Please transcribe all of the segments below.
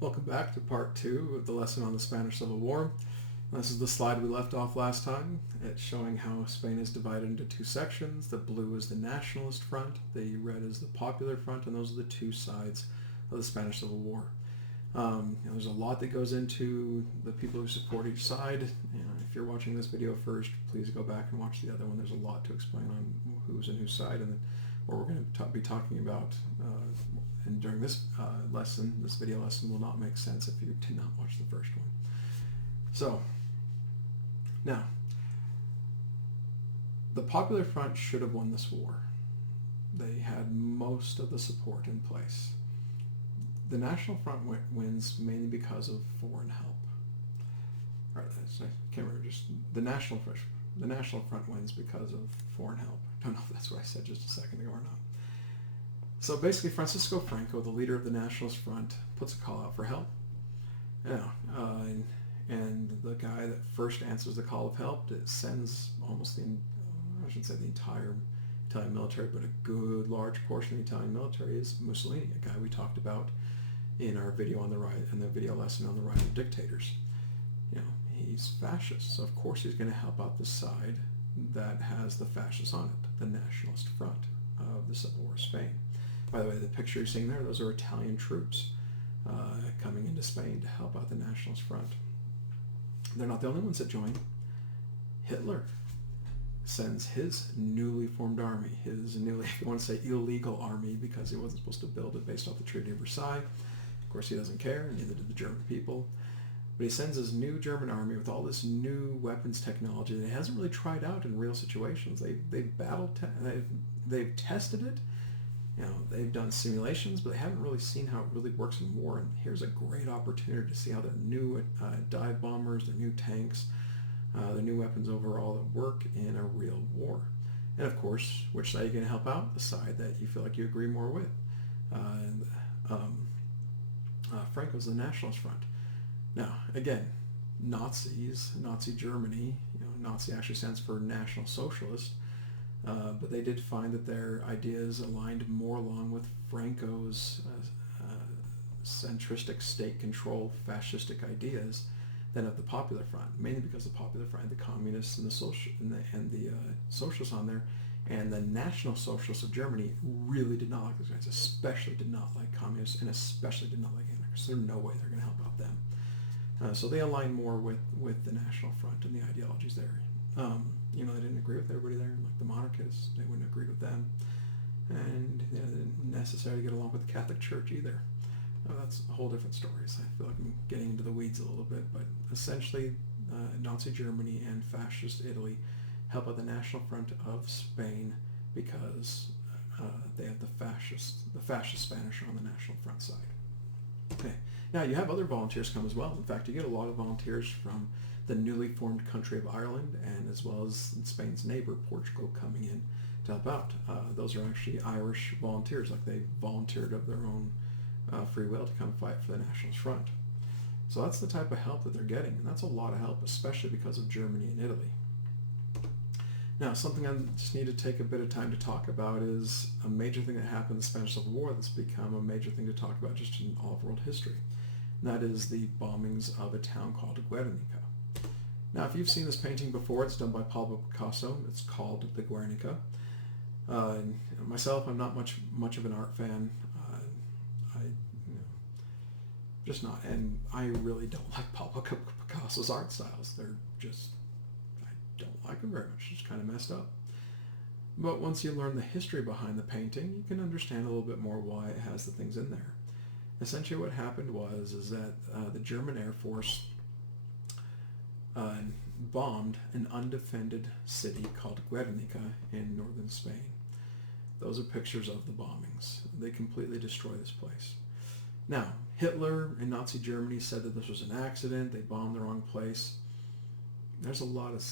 Welcome back to part 2 of the lesson on the Spanish Civil War. This is the slide we left off last time. It's showing how Spain is divided into two sections. The blue is the nationalist front, the red is the popular front, and those are the two sides of the Spanish Civil War. There's a lot that goes into the people who support each side. If you're watching this video first, please go back and watch the other one. There's a lot to explain on who's on whose side and what we're going to be talking about. And during this this video lesson will not make sense if you did not watch the first one. So, now, the Popular Front should have won this war. They had most of the support in place. The National Front wins mainly because of foreign help. I can't remember, just the National Front wins because of foreign help. I don't know if that's what I said just a second ago or not. So basically, Francisco Franco, the leader of the Nationalist Front, puts a call out for help. And the guy that first answers the call of help, it sends almost I shouldn't say the entire Italian military, but a good large portion of the Italian military is Mussolini, a guy we talked about in our video on the right, in the video lesson on the right of dictators. He's fascist, so of course he's going to help out the side that has the fascists on it, the Nationalist Front of the Civil War of Spain. By the way, the picture you're seeing there, those are Italian troops coming into Spain to help out the Nationalist Front. They're not the only ones that join. Hitler sends his newly formed army, if you want to say illegal army, because he wasn't supposed to build it based off the Treaty of Versailles. Of course, he doesn't care, and neither did the German people. But he sends his new German army with all this new weapons technology that he hasn't really tried out in real situations. They've tested it. They've done simulations, but they haven't really seen how it really works in war. And here's a great opportunity to see how their new dive bombers, their new tanks, their new weapons overall that work in a real war. And of course, which side are you going to help out? The side that you feel like you agree more with. Franco's the Nationalist Front. Now, again, Nazi Germany, Nazi actually stands for National Socialist, but they did find that their ideas aligned more along with Franco's centristic state control, fascistic ideas than of the Popular Front, mainly because the Popular Front had the communists and the socialists on there, and the National Socialists of Germany really did not like those guys, especially did not like communists, and especially did not like anarchists. There's no way they're going to help out them. So they align more with the National Front and the ideologies there. They didn't agree with everybody there, like the monarchists. They wouldn't agree with them. And they didn't necessarily get along with the Catholic Church either. That's a whole different story, so I feel like I'm getting into the weeds a little bit. But essentially, Nazi Germany and Fascist Italy help out the National Front of Spain because they have the fascist Spanish on the National Front side. Okay. Now, you have other volunteers come as well. In fact, you get a lot of volunteers from the newly formed country of Ireland, and as well as Spain's neighbor, Portugal, coming in to help out. Those are actually Irish volunteers, like they volunteered of their own free will to come fight for the Nationalist Front. So that's the type of help that they're getting, and that's a lot of help, especially because of Germany and Italy. Now, something I just need to take a bit of time to talk about is a major thing that happened in the Spanish Civil War that's become a major thing to talk about just in all of world history. And that is the bombings of a town called Guernica. Now, if you've seen this painting before, it's done by Pablo Picasso. It's called the Guernica. Myself, I'm not much of an art fan. Just not. And I really don't like Pablo Picasso's art styles. They're just... don't like them very much. It's kind of messed up. But once you learn the history behind the painting, you can understand a little bit more why it has the things in there. Essentially what happened was that the German Air Force bombed an undefended city called Guernica in northern Spain. Those are pictures of the bombings. They completely destroy this place. Now, Hitler and Nazi Germany said that this was an accident. They bombed the wrong place. There's a lot of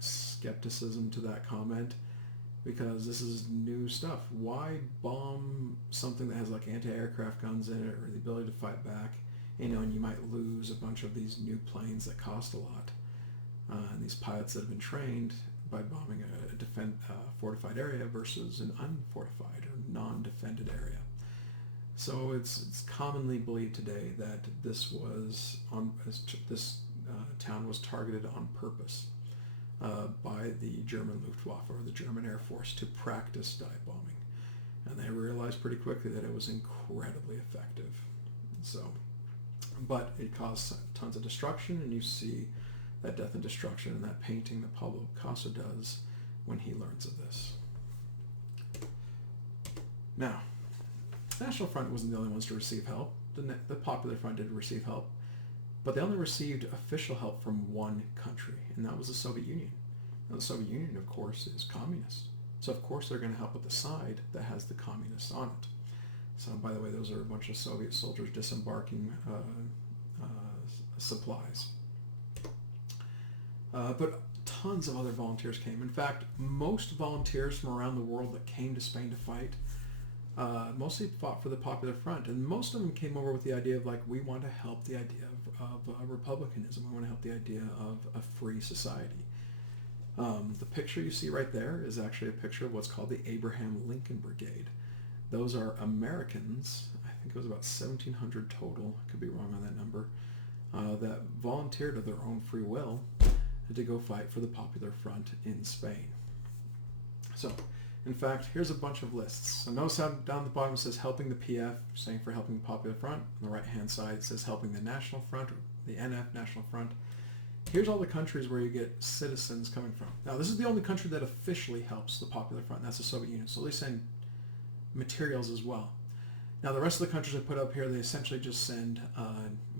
skepticism to that comment because this is new stuff. Why bomb something that has like anti-aircraft guns in it or the ability to fight back, and you might lose a bunch of these new planes that cost a lot, and these pilots that have been trained by bombing a fortified area versus an unfortified or non-defended area. So it's commonly believed today that this town was targeted on purpose by the German Luftwaffe, or the German Air Force, to practice dive bombing. And they realized pretty quickly that it was incredibly effective. So, but it caused tons of destruction, and you see that death and destruction in that painting that Pablo Picasso does when he learns of this. Now, the National Front wasn't the only ones to receive help. The Popular Front did receive help, but they only received official help from one country, and that was the Soviet Union. Now, the Soviet Union, of course, is communist. So, of course, they're going to help with the side that has the communists on it. So, by the way, those are a bunch of Soviet soldiers disembarking supplies. But tons of other volunteers came. In fact, most volunteers from around the world that came to Spain to fight mostly fought for the Popular Front, and most of them came over with the idea of, like, we want to help the idea of republicanism. We want to help the idea of a free society. The picture you see right there is actually a picture of what's called the Abraham Lincoln Brigade. Those are Americans, I think it was about 1,700 total, I could be wrong on that number, that volunteered of their own free will to go fight for the Popular Front in Spain. So, in fact, here's a bunch of lists. So notice how down at the bottom it says helping the PF, saying for helping the Popular Front. On the right-hand side it says helping the National Front, or the NF, National Front. Here's all the countries where you get citizens coming from. Now, this is the only country that officially helps the Popular Front. That's the Soviet Union. So they send materials as well. Now, the rest of the countries I put up here, they essentially just send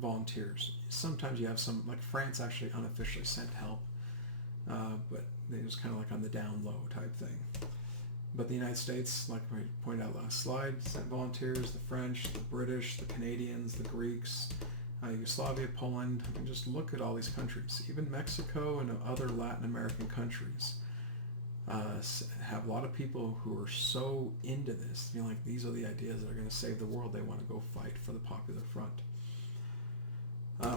volunteers. Sometimes you have some, like France actually unofficially sent help, but it was kind of like on the down low type thing. But the United States, like I pointed out last slide, sent volunteers. The French, the British, the Canadians, the Greeks, Yugoslavia, Poland. I mean, just look at all these countries. Even Mexico and other Latin American countries have a lot of people who are so into this. You know, like, these are the ideas that are going to save the world. They want to go fight for the Popular Front.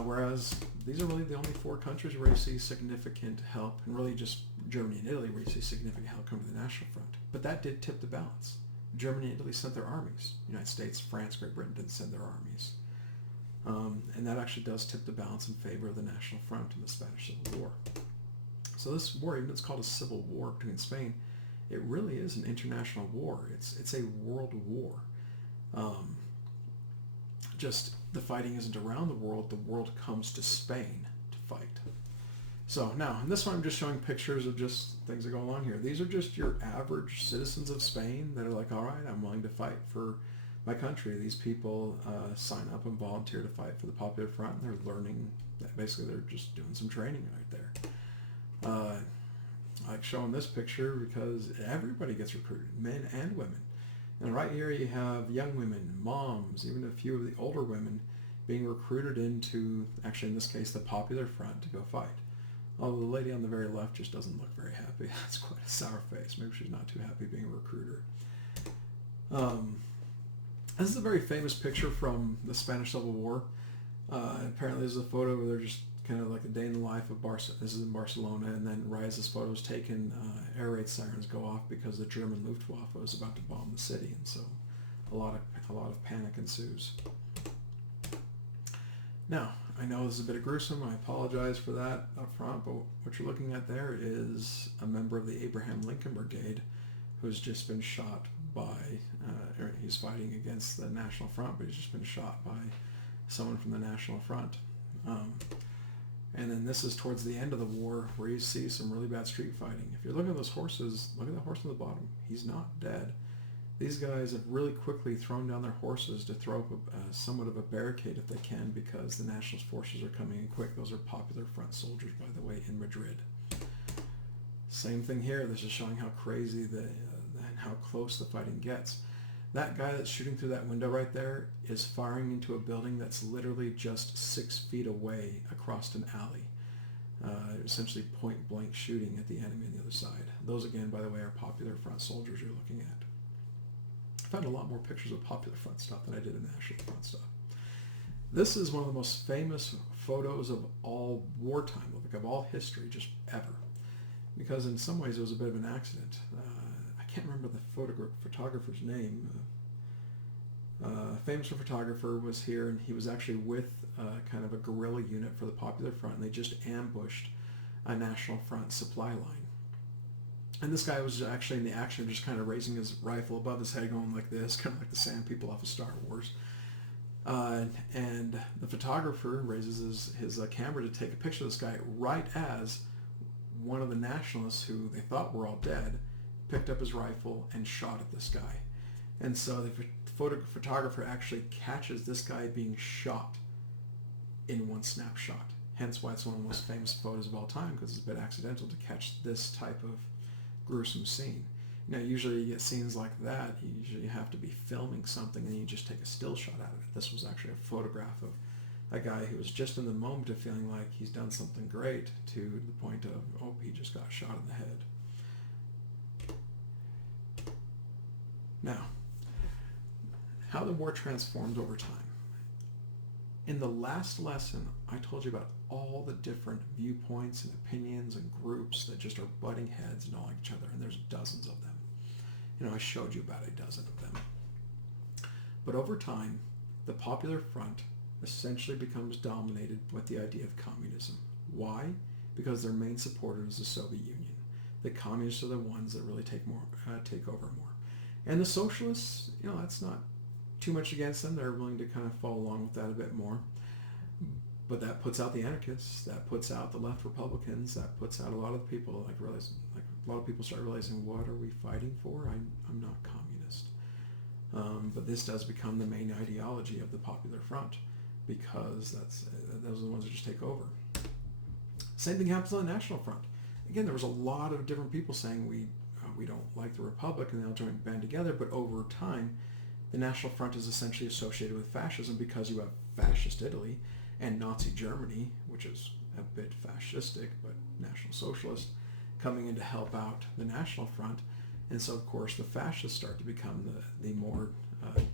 Whereas these are really the only four countries where you see significant help, and really just Germany and Italy where you see significant help come to the National Front. But that did tip the balance. Germany and Italy sent their armies. United States, France, Great Britain didn't send their armies. And that actually does tip the balance in favor of the National Front in the Spanish Civil War. So this war, even though it's called a civil war between Spain, it really is an international war. It's a world war. Just the fighting isn't around the world comes to Spain to fight. So now, in this one I'm just showing pictures of just things that go along here. These are just your average citizens of Spain that are like, all right, I'm willing to fight for my country. These people sign up and volunteer to fight for the Popular Front, and they're learning, basically they're just doing some training right there. I like showing this picture because everybody gets recruited, men and women. And right here you have young women, moms, even a few of the older women being recruited into, actually in this case, the Popular Front to go fight. Although the lady on the very left just doesn't look very happy. That's quite a sour face. Maybe she's not too happy being a recruiter. This is a very famous picture from the Spanish Civil War. Apparently there's a photo where they're just kind of like a day in the life of Barcelona. This is in Barcelona, and then right as this photo is taken, air raid sirens go off because the German Luftwaffe was about to bomb the city, and so a lot of panic ensues. Now, I know this is a bit gruesome. I apologize for that up front, but what you're looking at there is a member of the Abraham Lincoln Brigade who's just been shot by, he's fighting against the National Front, but he's just been shot by someone from the National Front. And then this is towards the end of the war where you see some really bad street fighting. If you're looking at those horses, look at the horse on the bottom. He's not dead. These guys have really quickly thrown down their horses to throw up somewhat of a barricade if they can, because the Nationalist forces are coming in quick. Those are Popular Front soldiers, by the way, in Madrid. Same thing here. This is showing how crazy and how close the fighting gets. That guy that's shooting through that window right there is firing into a building that's literally just 6 feet away across an alley. Essentially point blank shooting at the enemy on the other side. Those, again, by the way, are Popular Front soldiers you're looking at. I found a lot more pictures of Popular Front stuff than I did of National Front stuff. This is one of the most famous photos of all wartime, like of all history, just ever. Because in some ways it was a bit of an accident. I can't remember the photographer's name. famous photographer was here, and he was actually with kind of a guerrilla unit for the Popular Front, and they just ambushed a National Front supply line. And this guy was actually in the action, just kind of raising his rifle above his head, going like this, kind of like the Sand People off of Star Wars. And the photographer raises his camera to take a picture of this guy right as one of the nationalists, who they thought were all dead, picked up his rifle and shot at this guy. And so the photographer actually catches this guy being shot in one snapshot. Hence why it's one of the most famous photos of all time, because it's a bit accidental to catch this type of gruesome scene. You know, usually you get scenes like that, you usually have to be filming something and you just take a still shot out of it. This was actually a photograph of a guy who was just in the moment of feeling like he's done something great, to the point of, oh, he just got shot in the head. Now, how the war transformed over time. In the last lesson, I told you about all the different viewpoints and opinions and groups that just are butting heads and don't like each other, and there's dozens of them. You know, I showed you about a dozen of them. But over time, the Popular Front essentially becomes dominated with the idea of communism. Why? Because their main supporter is the Soviet Union. The communists are the ones that really take over more. And the socialists, you know, that's not too much against them. They're willing to kind of follow along with that a bit more. But that puts out the anarchists, that puts out the left Republicans, that puts out a lot of people, like a lot of people start realizing, what are we fighting for? I'm not communist. But this does become the main ideology of the Popular Front, because those are the ones that just take over. Same thing happens on the National Front. Again, there was a lot of different people saying we don't like the Republic, and they all band together, but over time, the National Front is essentially associated with fascism, because you have fascist Italy and Nazi Germany, which is a bit fascistic but National Socialist, coming in to help out the National Front. And so, of course, the fascists start to become the more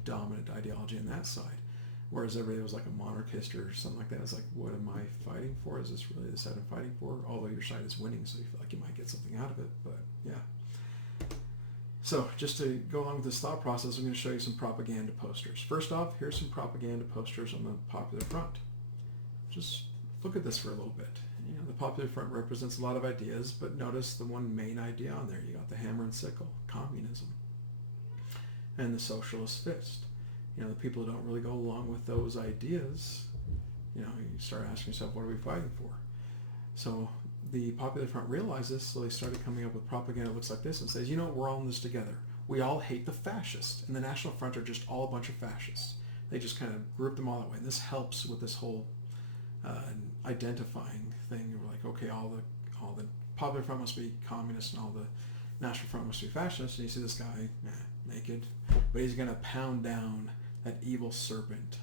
dominant ideology on that side. Whereas everybody was like a monarchist or something like that. It's like, what am I fighting for? Is this really the side I'm fighting for? Although your side is winning, so you feel like you might get something out of it. But yeah. So just to go along with this thought process, I'm going to show you some propaganda posters. First off, here's some propaganda posters on the Popular Front. Just look at this for a little bit. You know, the Popular Front represents a lot of ideas, but notice the one main idea on there. You got the hammer and sickle, communism, and the socialist fist. You know, the people who don't really go along with those ideas, you know, you start asking yourself, what are we fighting for? So the Popular Front realized this, so they started coming up with propaganda that looks like this and says, you know, we're all in this together. We all hate the fascists, and the National Front are just all a bunch of fascists. They just kind of group them all that way. And this helps with this whole identifying thing. We're like, okay, all the Popular Front must be communist, and all the National Front must be fascist. And you see this guy, naked, but he's going to pound down that evil serpent,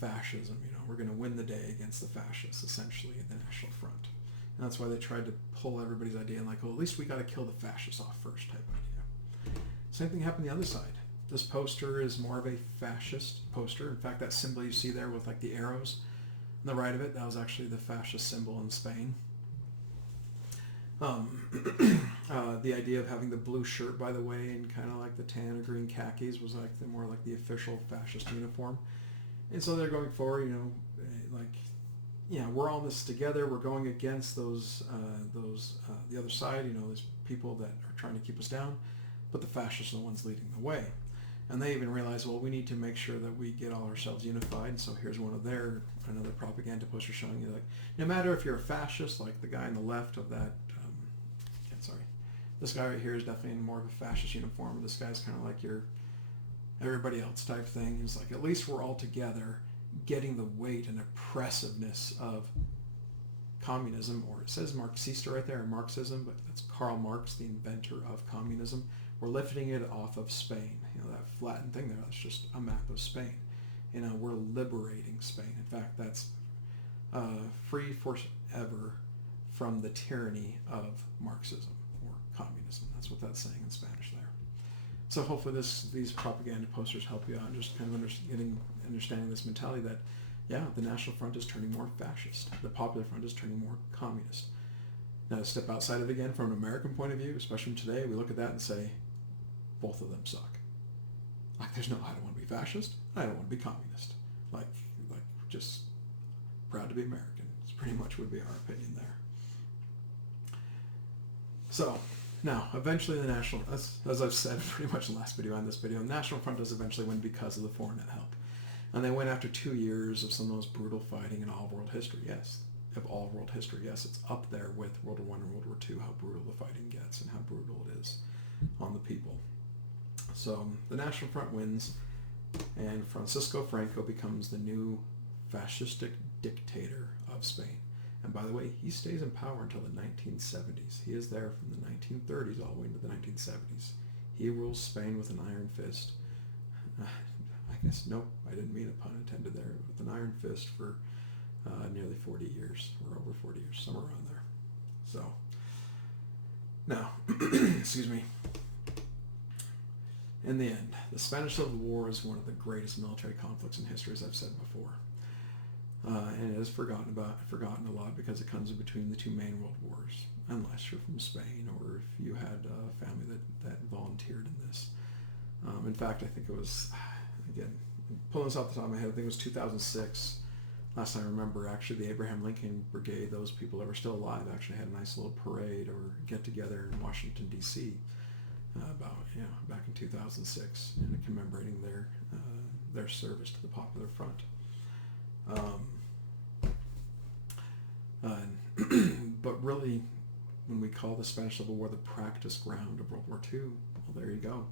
fascism. You know, we're going to win the day against the fascists, essentially, in the National Front. And that's why they tried to pull everybody's idea and like, well, at least we got to kill the fascists off first type idea. Same thing happened the other side. This poster is more of a fascist poster. In fact, that symbol you see there with like the arrows on the right of it, that was actually the fascist symbol in Spain. The idea of having the blue shirt, by the way, and kind of like the tan or green khakis was like more like the official fascist uniform. And so they're going forward, you know, like, yeah, we're all in this together. We're going against those the other side, you know, those people that are trying to keep us down, but the fascists are the ones leading the way. And they even realize, well, we need to make sure that we get all ourselves unified. And so here's one of another propaganda poster showing you, like, no matter if you're a fascist, like the guy on the left of that, this guy right here is definitely in more of a fascist uniform. This guy's kind of like your everybody else type thing. He's like, at least we're all together getting the weight and oppressiveness of communism, or it says Marxista right there, or Marxism, but that's Karl Marx, the inventor of communism. We're lifting it off of Spain. You know, that flattened thing there, that's just a map of Spain. You know, we're liberating Spain. In fact, that's free forever from the tyranny of Marxism or communism. That's what that's saying in Spanish there. So hopefully these propaganda posters help you out, just kind of understanding this mentality that, yeah, the National Front is turning more fascist. The Popular Front is turning more communist. Now, to step outside of it again, from an American point of view, especially today, we look at that and say, both of them suck. Like, there's no, I don't want to be fascist. I don't want to be communist. Like just proud to be American. It's pretty much would be our opinion there. So now, eventually the National, as I've said pretty much in the last video and this video, the National Front does eventually win because of the foreign help. And they win after 2 years of some of the most brutal fighting in all world history. Yes, of all world history. Yes, it's up there with World War I and World War II, how brutal the fighting gets and how brutal it is on the people. So the National Front wins, and Francisco Franco becomes the new fascistic dictator of Spain. And by the way, he stays in power until the 1970s. He is there from the 1930s all the way into the 1970s. He rules Spain with an iron fist. I guess, nope, I didn't mean a pun intended there. With an iron fist for nearly 40 years, or over 40 years, somewhere around there. So, now, excuse me. In the end, the Spanish Civil War is one of the greatest military conflicts in history, as I've said before. And it is forgotten a lot because it comes in between the two main world wars, unless you're from Spain or if you had a family that volunteered in this. In fact, I think it was, again, pulling this off the top of my head, I think it was 2006. Last time I remember, actually, the Abraham Lincoln Brigade, those people that were still alive, actually had a nice little parade or get-together in Washington, D.C. Back in 2006, and commemorating their service to the Popular Front. But really, when we call the Spanish Civil War the practice ground of World War II, well, there you go.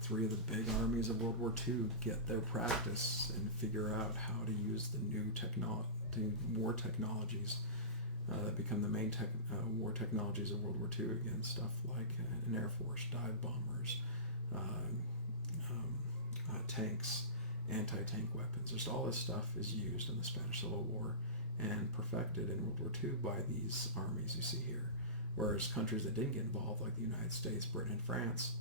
3 of the big armies of World War II get their practice and figure out how to use the new war technologies that become the main war technologies of World War II against stuff like an Air Force, dive bombers, tanks, anti-tank weapons. Just all this stuff is used in the Spanish Civil War and perfected in World War II by these armies you see here. Whereas countries that didn't get involved, like the United States, Britain, and France,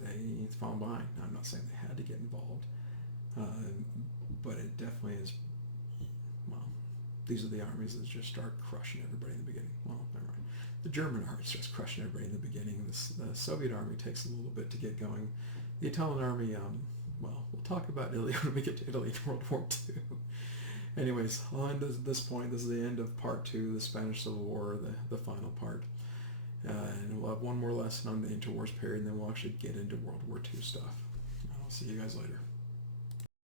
they fall behind. Now, I'm not saying they had to get involved, but it definitely is, well, these are the armies that just start crushing everybody in the beginning. Well, never mind. The German army starts crushing everybody in the beginning. The Soviet army takes a little bit to get going. The Italian army, well, we'll talk about Italy when we get to Italy in World War II. Anyways, I'll end at this point. This is the end of part 2, the Spanish Civil War, the final part. And we'll have one more lesson on the interwars period, and then we'll actually get into World War II stuff. I'll see you guys later.